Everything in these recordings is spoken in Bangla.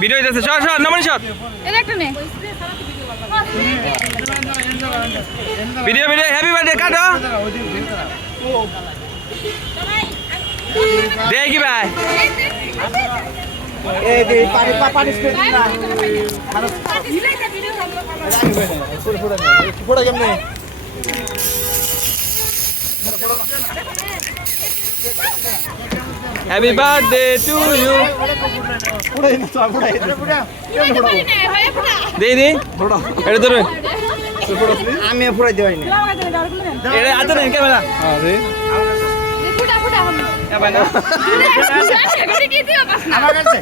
ভিডিও হইতেছে সর সর নমনি সর এটা একটা নে ভিডিও ভিডিও হ্যাপি বার্থডে কাটো দে কি ভাই এই দে পানি স্প্রে না পুরো কেমনে হ্যাপি বার্থডে টু ইউ পুরো না পুরো দে দে এটা ধরে আমি পুরো দেই না এটা আতে না ক্যামেরা আরে ফুটা ফুটা হল এ ভাই না এটা কি দিও পাস না আমার কাছে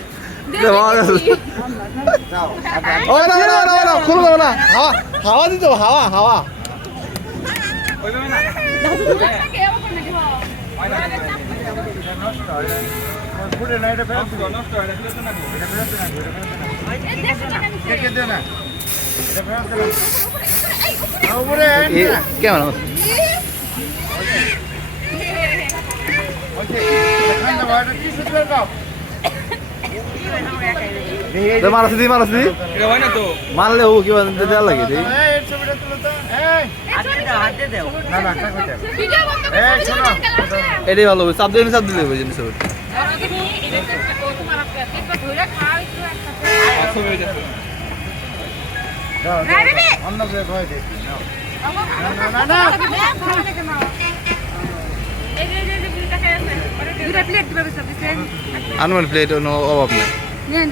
যাও ও না খুলো না হাওয়া হাওয়া দিতে হাওয়া ওই ভাবে না পুরো না এটা নষ্ট নষ্ট এটা ফেলতে না কে দে না এটা ফেরত দিলাম উপরে কেমন মারাছি এটা হয় না তো মারলে ও কি দেওয়া লাগে ভিডিও বন্ধ করে এটাই ভালো চাপ দিলে ওই জিনিস তোমার পেট ধরে খাও একটু হয়ে যাচ্ছে অন্য ভয় দে আনমোল প্লেট অভাব নাই